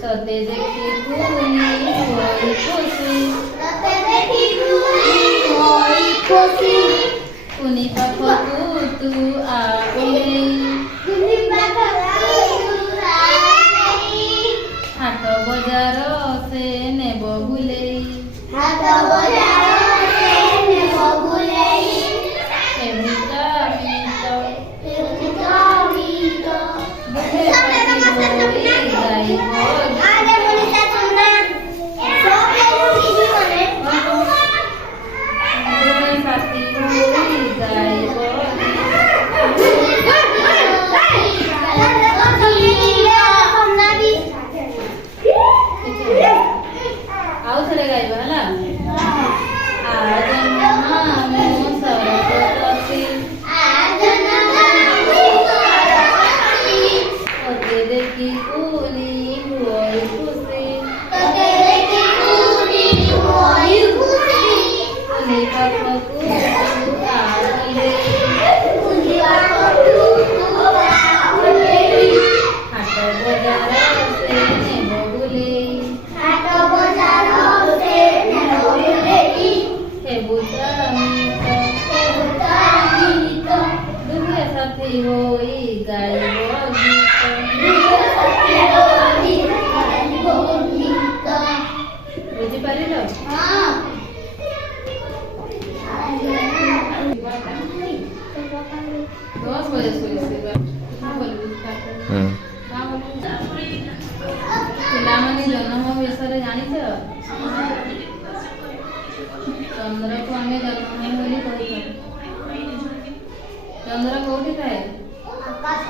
सते देखी कुनी होई खुशी कुनी पाखकु तू आउले हाट बजार से नेब भुलेई आउ थरे गाइबा हला देखी कुनी होई खुशी कुनी पाखकु आउले हाट बजार से नेब भुलेई दुखे साथी होई गाइब गीत बुझी पारिल दस बजे पिलामाने जन्म विषय जानिछ चंद्र को आम जन्म बोली कही चंद्र कौटी थाए आकाश